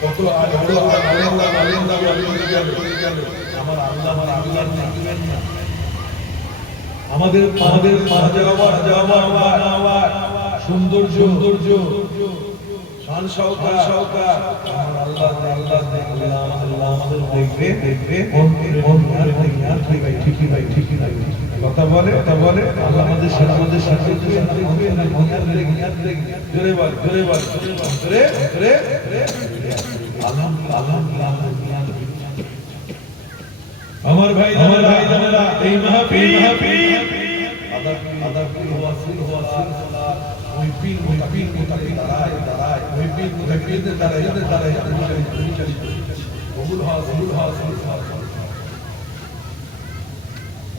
কত আমার আল্লাহ আমাদের সৌন্দর্য শান শওকত আমার আল্লাহ দেখবে ঠিকই ভাই কথা বলে আল্লাহ আমাদের সাথে জোরে বল আলহামদুলিল্লাহ আমার ভাই এই মাহফিল আদব ওয়াসিল ওই পীর মুতাকিন দাঁড়ায় ওই পীর মুতাকিনদের দাঁড়ায় কবুল হাসিল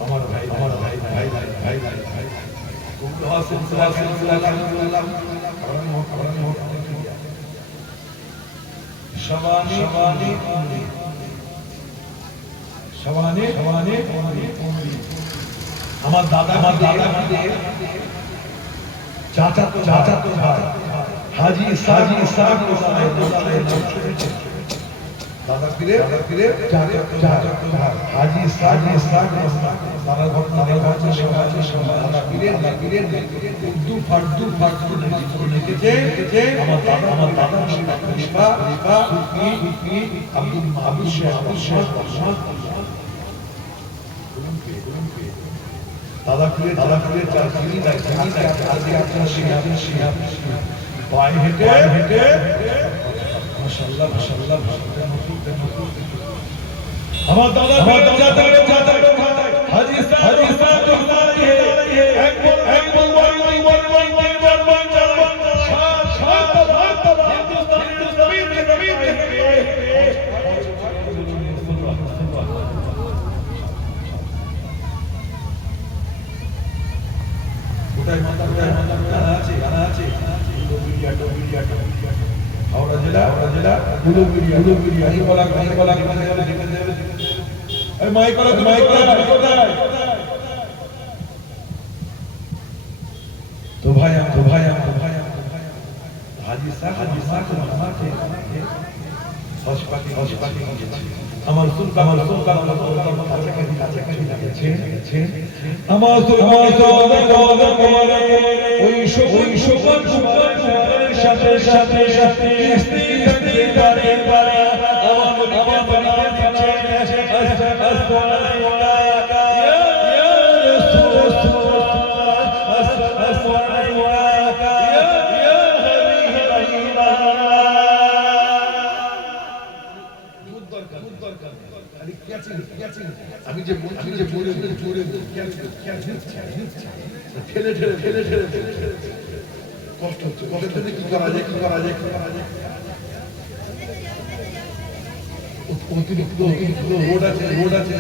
আমার ভাই কবুল হাসিল আলহামদুলিল্লাহ শাবানি আমার দাদা চাচা তো ভাই হাজি ইসাক দাদা ফিরে চাচা তো ভাই হাজি ইসাক দাদা ঘটনা দাদা ফিরে উর্দু ফার্দু লিখেছে আমার দাদা শিফা সুফি আব্দুল শেখ দাদা ফিরে চাকরি আজকে আপনার শিহাব পায়ে হেঁটে মাশাআল্লাহ আমার দাদা হাজি হাওড়া জেলা গুলুবিড়িয়া তো ভাই হাজি সাহেব আমার সুলতান কাছাকাছি লাগছে আমার ওই সাথে আমি যে ঠেলে কষ্ট হচ্ছে কষ্টের জন্য কি করা যায় রোড আছে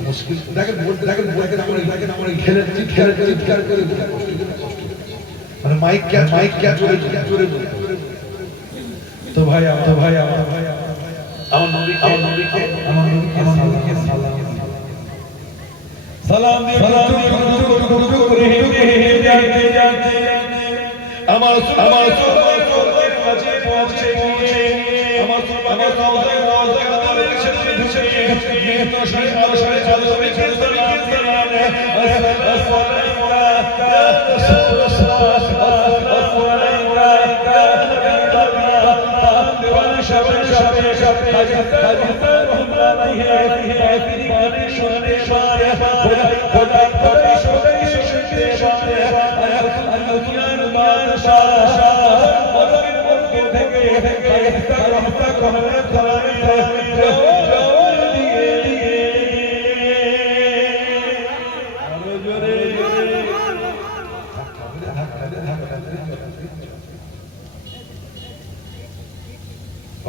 মুশকিল দেখেন আমরা খেলে মানে মাইক জোরে তো ভাই আমার নবীকে সালাম দিয়ে আমার কাছে পৌঁছে আমার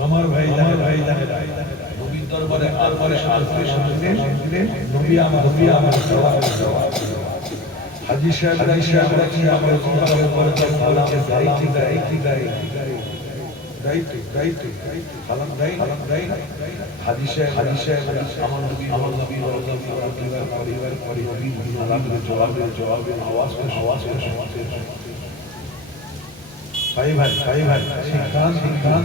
আমার ভাই নবীর দরবারে নবী আমার হাজী সাহেব রাখি আমার উপরে সালাম দায়িত্ব সালাম দেয় হাজী সাহেব আমার নবী পরিবার জবাবের আওয়াজ ভাই শিক্ষান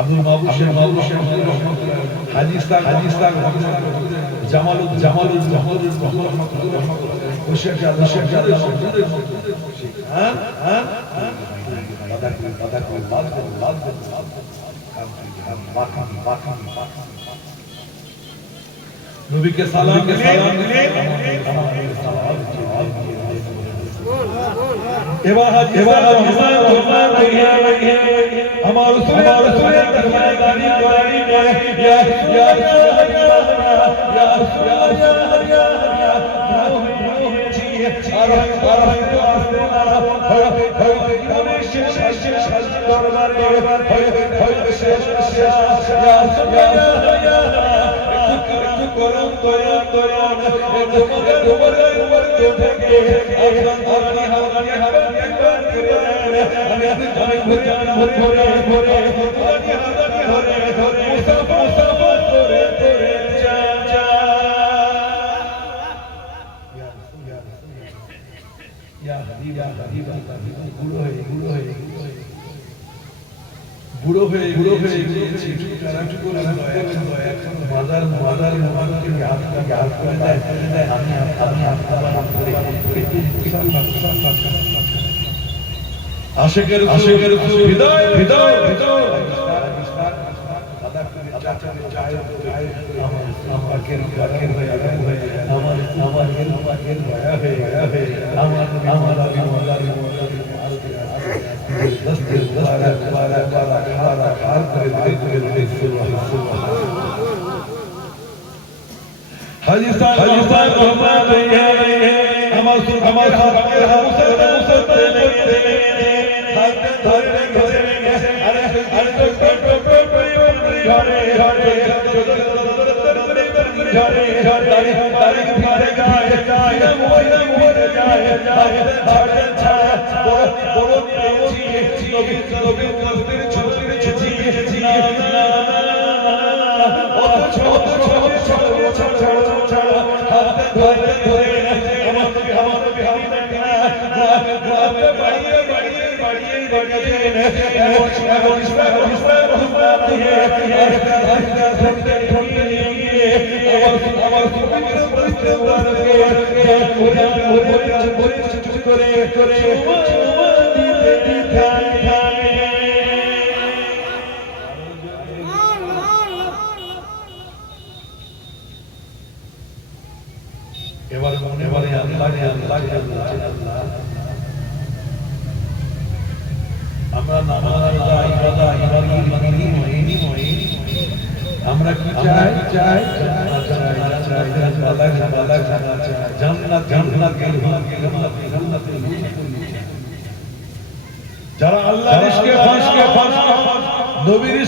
আব্দুল মাহবুব শেখ হাজিস্তান জামালুল হোসেন নবীকে সালাম দিলে এবার আমার রাসূলের দানি বুড়ো হয়ে মাদার হাত করে দেয় আমি আশেকের হৃদয় এবার মনে মনে আমরা আমরা কি চাই যারা আল্লাহ নবীর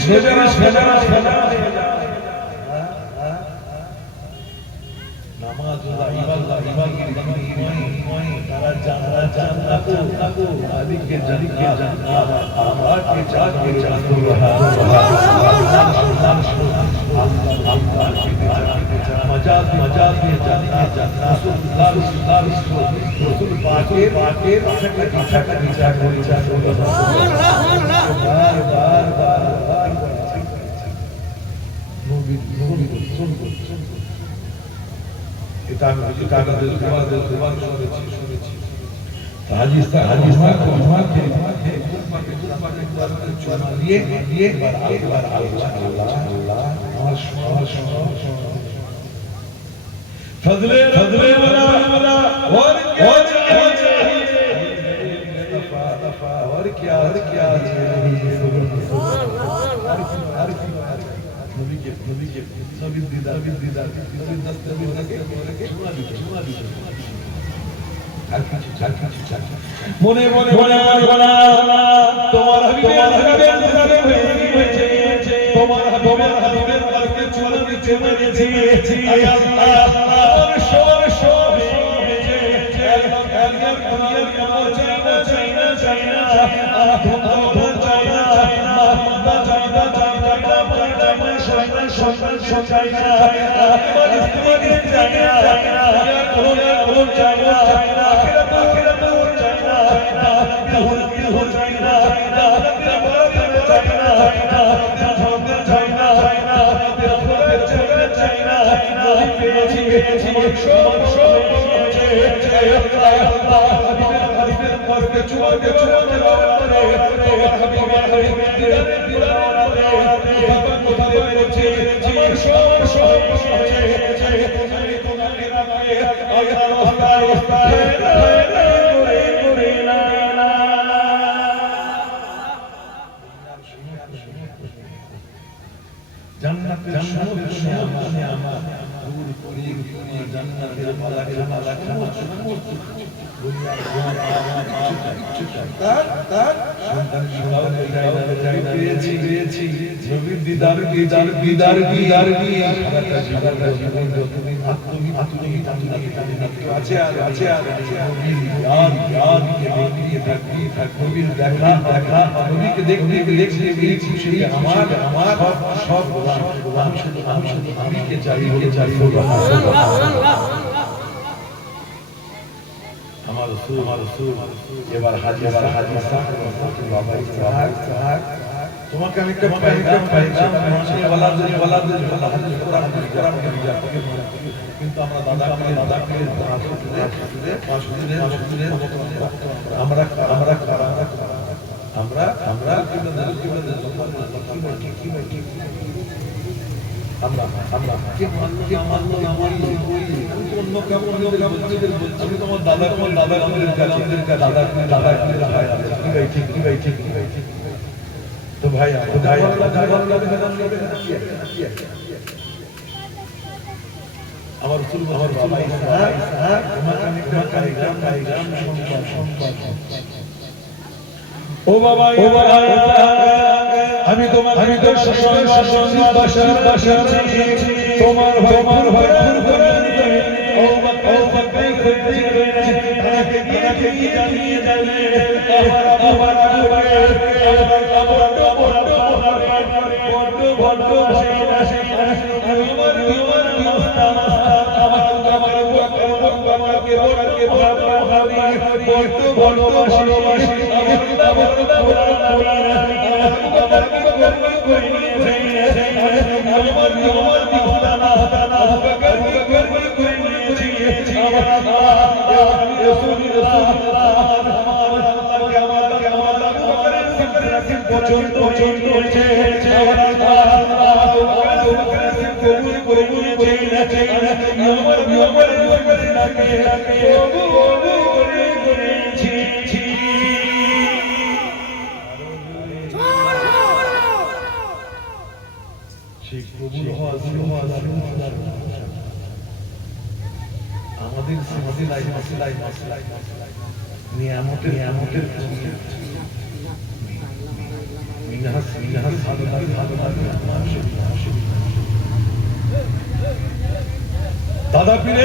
মনে মনে মনে তোমার তোমার হাবিবের চুমা দিয়েছি হাবিবের পরকে চুমা দেওয়ার পরে তোমার হাবিবের দিদারে কথা বলেছে আমার সব তোমাকে রাখে জান্নাতের সমুদ্র নিয়ামত দূর করে জান্নাতের মালা খানা দুনিয়ার সন্তান পেয়েছি নবীর দিদার সারাটা জীবন যতদিন আত্মী আছে নবীর দেখা নবীকে দেখতে আমার সব আমি শুধু নবীকে চাই আমার রাসূল এবার হাজি বাবা তোমাকে আমি একটা পাইলাম বলার জন্য কোরআন কিন্তু আমরা আমি তোমার দাদা ঠিক তো ভাই আমার ও বাবা আমি তোমার তোমার ভাই নিয়ামতের দাদা পীরে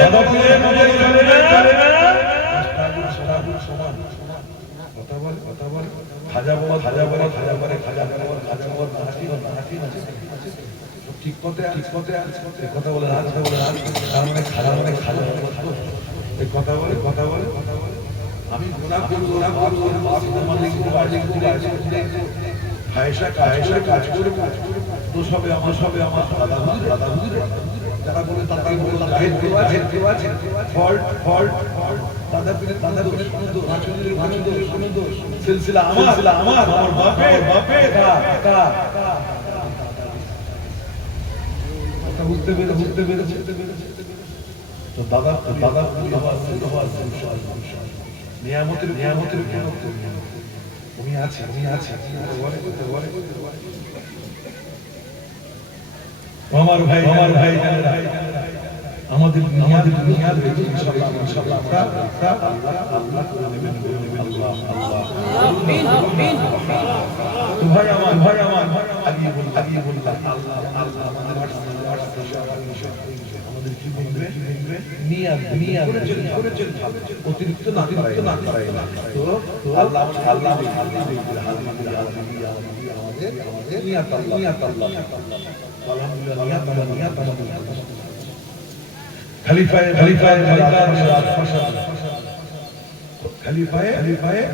কথা বল খাজা ঠিক পথে কথা বলে কথা বলে আমি গুনাহ করব কাজ করে দোষ হবে আমার দাদা হুজুর যারা বলে তাকে বলে ফল্ট দাদা পীরে কোনো দোষ সিলসিলা আমার বাপের বুঝতে পেরেছে তো দাদা নিয়ামতের উনি আছে আমার ভাই আমাদের দুনিয়ার ইনশাআল্লাহ আল্লাহ করে নেবেন আল্লাহ তো ভাই আমার আগিয়ে বললাম আল্লাহ আমাদের কি বলবে নিয়াত করেছেন অতিরিক্ত না করাই না তো আল্লাহ আমাদের নিয়াত আল্লাহ আলহামদুলিল্লাহ খলিফায়ে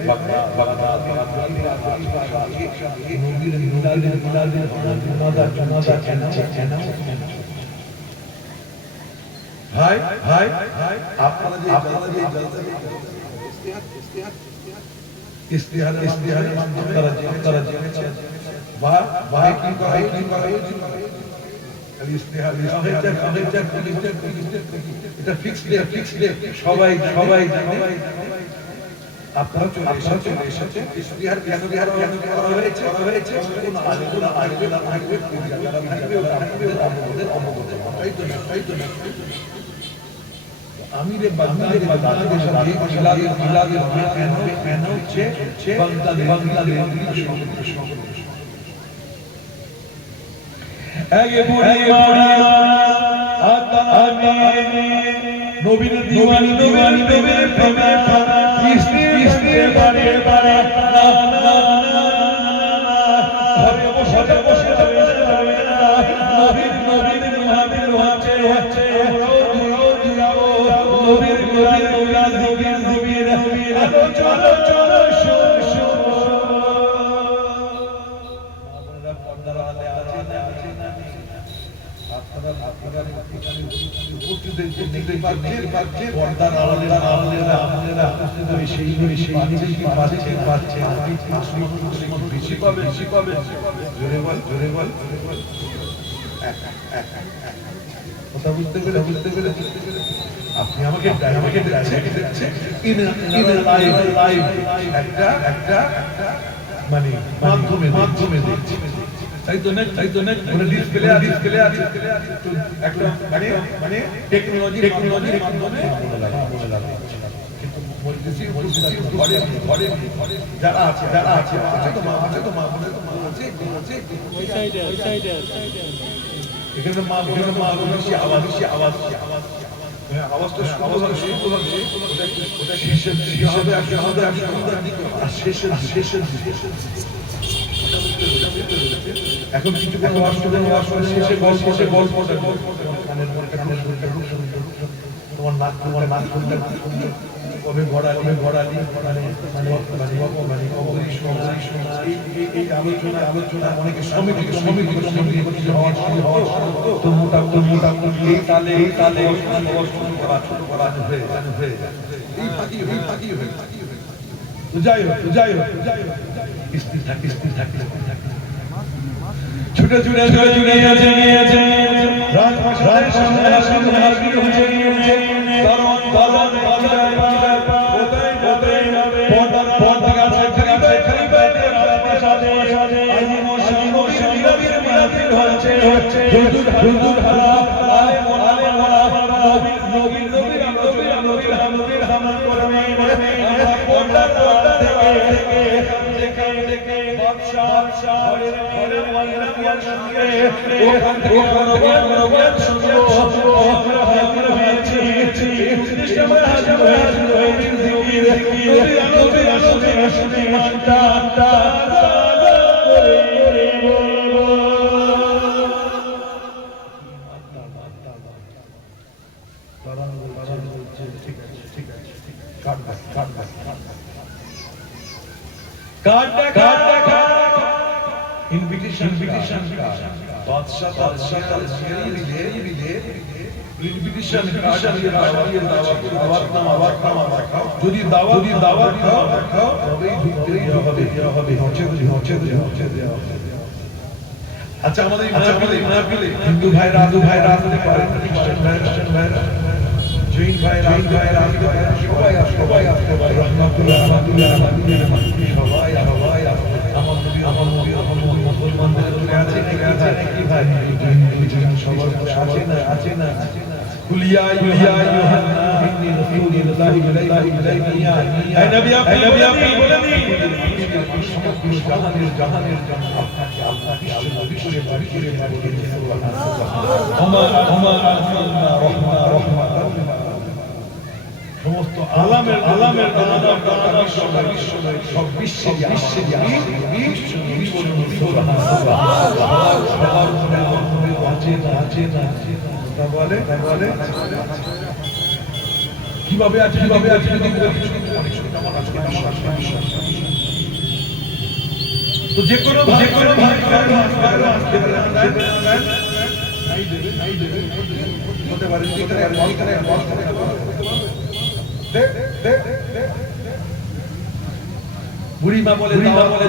বাগদাদ নবীর মিলাদের ভাই ভাই আপনারা যে ইস্তিহারের মাধ্যমে তারা জেনেছেন বা কি করা হয়েছিল এটা ফিক্স ডে সবাই জানে আপনারা চলে এসেছে ইস্তিহার কেন করা হয়েছে কোন আলেমরা থাকবে যারা থাকবে আমাদের অবগত তাই তো আমিরে বাংলাদেশ মিলাদের কেন হচ্ছে বাংলাদেশ আগে বুড়ি আতামি নবীর দিওয়ানি নবীর প্রেমে ইস্তি বারে না ঘরে বসে নবীর মুহাম্মদ হচ্ছে নবীর জিকির চলো বুঝতে পেরে আপনি আমাকে দেখছেন একটা মানে মাধ্যমে দেখছি তাই তো না ওটা ডিসপ্লে আছে একটা মানে টেকনোলজির মাধ্যমে কিন্তু বলতেছি ঘরে যারা আছে তো মা আছে এখানে মা বেশি আওয়াজ আওয়াজটা শুরু হবে ওটা শেষের এখন কিছু শেষে গল্পটা তোমার নাক কবে ঘোরালি এই আলোচনা অনেকে সমিতি তো মোটা এই তালে করা হয়ে এই ফাঁকি হয়ে যাই হোক স্থির থাকে ছুটে আছে রাজপ্রাসাদের সামনে হাজির হয়েছে দারোয়ান পর্দা গাছে খালিবে রাজপ্রাসাদে আজি নবীর মাহফিল হচ্ছে হুজুর হারা নবীর হামলা করবে আমরা পর্দা থেকে দেখে বাদশা ঘরের ওয়াইরার সঙ্গে ওখান থেকে মনোজ্ঞান শুনবো আমরা হাজির হয়েছি আমরা হাজির হয়েছি নবীর আসনে মানটা করে ঠিক আছে কাট ইনভিটেশন বাদশা দিলে ইনভিটেশন যদি দাওয়াত খাও তবেই ঢুকতেই হবে আচ্ছা আমাদের মাহফিলে হিন্দু ভাইরা আসতে পারে খ্রিস্টান ভাইরা জৈন ভাইরা সবাই আসতে পারে রহমাতুল্লাহ সবাই আমার মুসলমানদের আছে কি ভাই সবার আছে না কুলিয়া ইউহান্না ইন্নী রাসূলুল্লাহি ইলাইহি হে নবী আপনি বলে দিন জাহানের আপনাকে আল্লাহ বিশ্বে ওমা রহমা সমস্ত আলামের সব বিশ্বে বলে কিভাবে আছে তো যে কোনো ভাই হতে পারে এখানে বুড়িমা বলে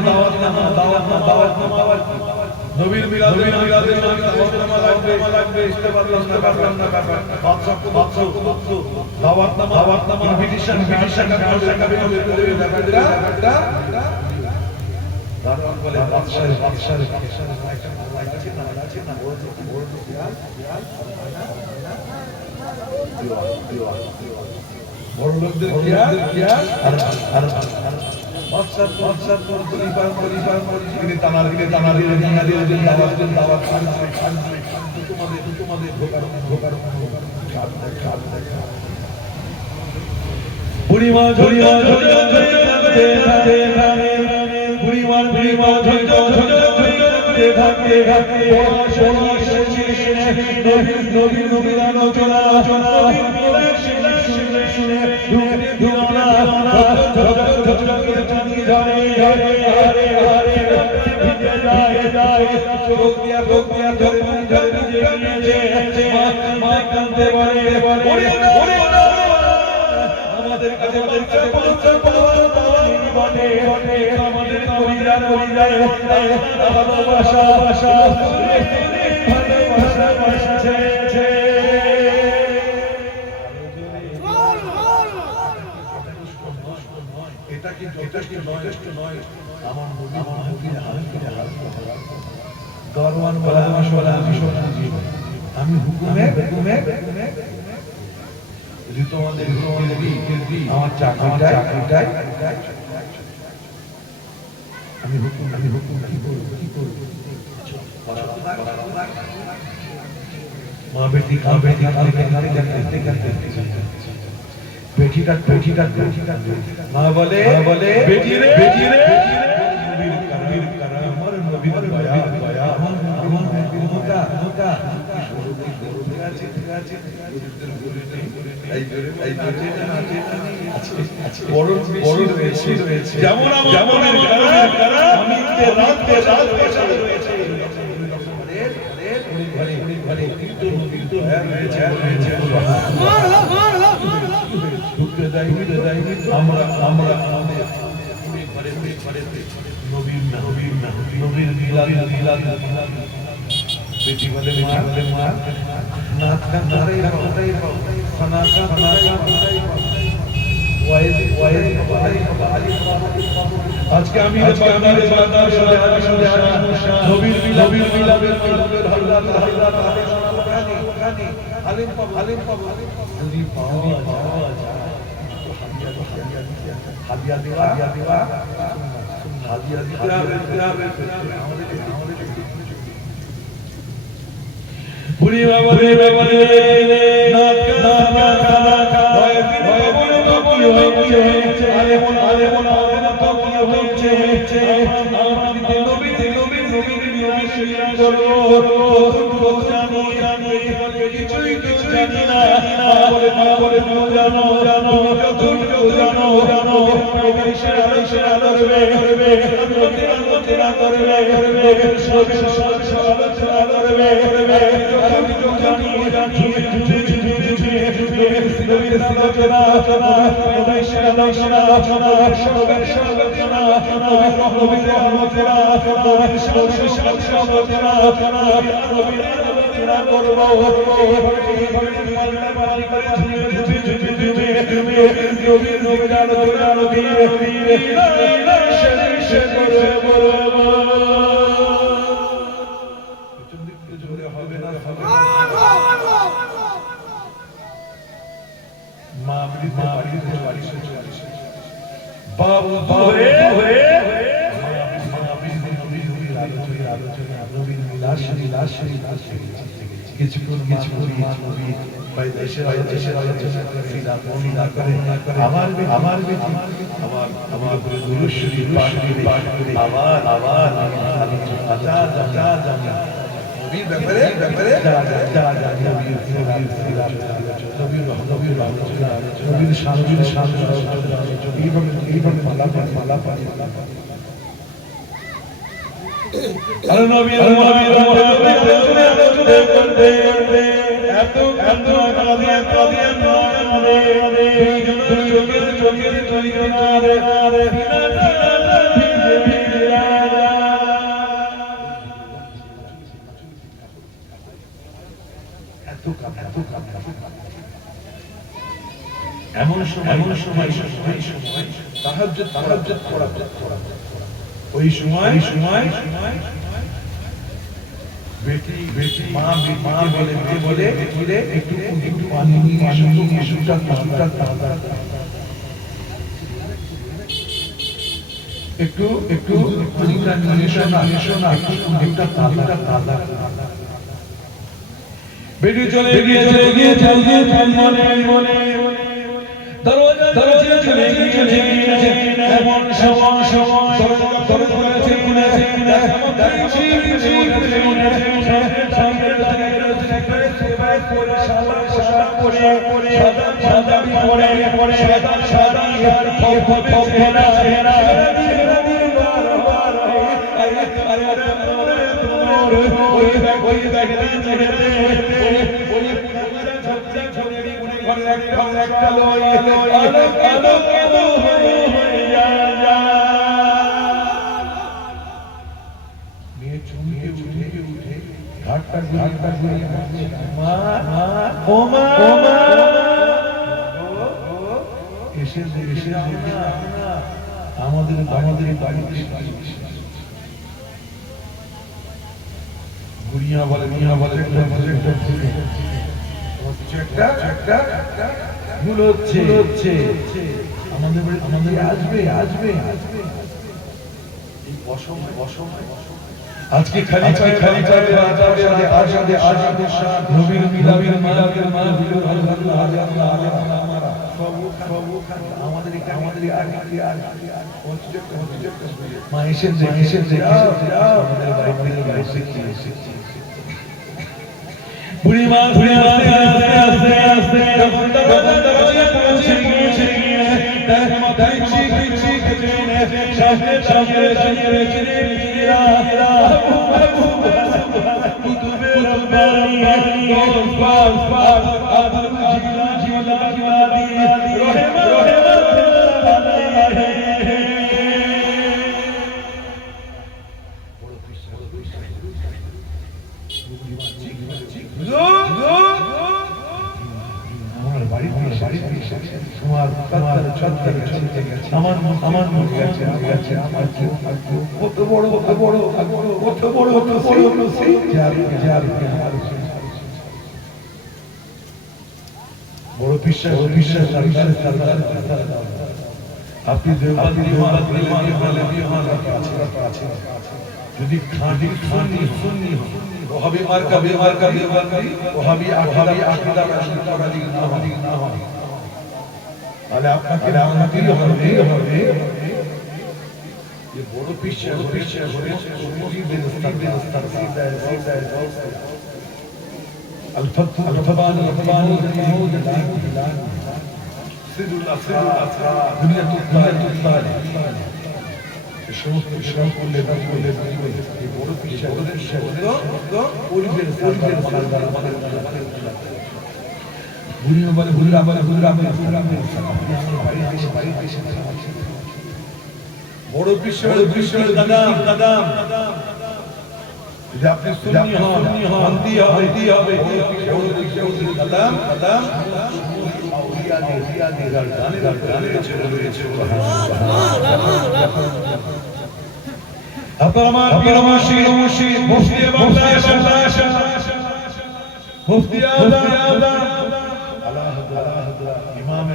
দাওয়াত নামা আবার কি নবীর মিলাদে দাওয়াতনামা লাগবে বুঝতে পারলাম না ব্যাপার বাদশাহ দাওয়াত নামা ইনভিটেশন কাবে ব্যাপারটা দারওয়ান বলে বাদশাহ আছে না বড় লোকদের কি আর বাদশাহ পরিবার তিনি তানার দাওয়াত তোমাদের ঢোকার বুড়িমা আমাদের কাছে আমাদের ভালোবাসা এটা কি নয় আমার দরওয়ান বলা আমি হুকুমে যদি তোমাদের আমার চাকরিটাই আমি হুকুম কি করব মা বেটি পেটিটা মা বলে বেটি রে আমার নবীর বায়া আমার মোটা বড় বেশি রয়েছে যেমন আমাদের আমি রাত বসাতে রয়েছে আমরা আমাদের নবীর মিলাদ বেটি বলে মা নাত কান্দাই খানা আজকে আমি নবীর মিলাদের যদি পাওয়া যায় হাদিয়া দেওয়া বুড়ি বাবা এত কাঁদিয়া কাঁদিয়া নরে দুইজনের চোখের দুইজনের এমন সময় তাহাজ্জুদ পড়া ওই সময় বেটি মা বলে একটু পানি সুটা একটু পানিটা নিয়ে শোনা একটু তাজা বেটি চলে গিয়ে মনে দরজা চলে গিয়েছে এমন সময় দরজা খুলেছে আমাদের বুড়িয়া বলে ভুল হচ্ছে আমাদের আসবে আজকে খালি নবীর মিলাদের মা এসে বুড়ি মা আস্তে কত বড় বিশ্বাস আপনি যদি খাঁটি সুন্নি ওহাবি মার্কা ওহাবি আকীদা না হয় তাহলে আপনাকে হবে যে বড় পিছে الفضبان الموجود سيد الأفراد دنيا الطالب الشروط كل بورو পিছে পরিবেশ বুড়িয়া বলে বড় বিশ্বের দাদা যদি আপনি সুন্নি হন শান্তি হবে বড় বিশ্বের দাদা আপনার আমার পীর মুর্শিদ মুফতি বাংলাদেশ মুফতি আযম ইমাম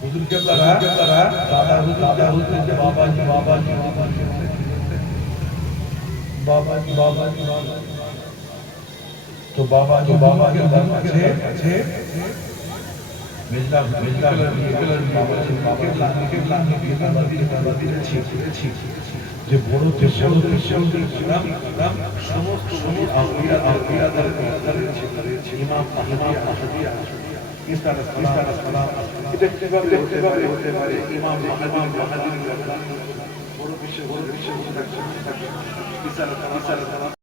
হুজুর কেবলারা দাদা হুজুর বাবাজি তো বাবাজি আছে মিল্লাহ যে বড় সমস্ত ইমাম আহমদিয়া এটা কিভাবে হতে পারে ইমাম মাহাদি বড় বড় কিছু হতে থাকছে।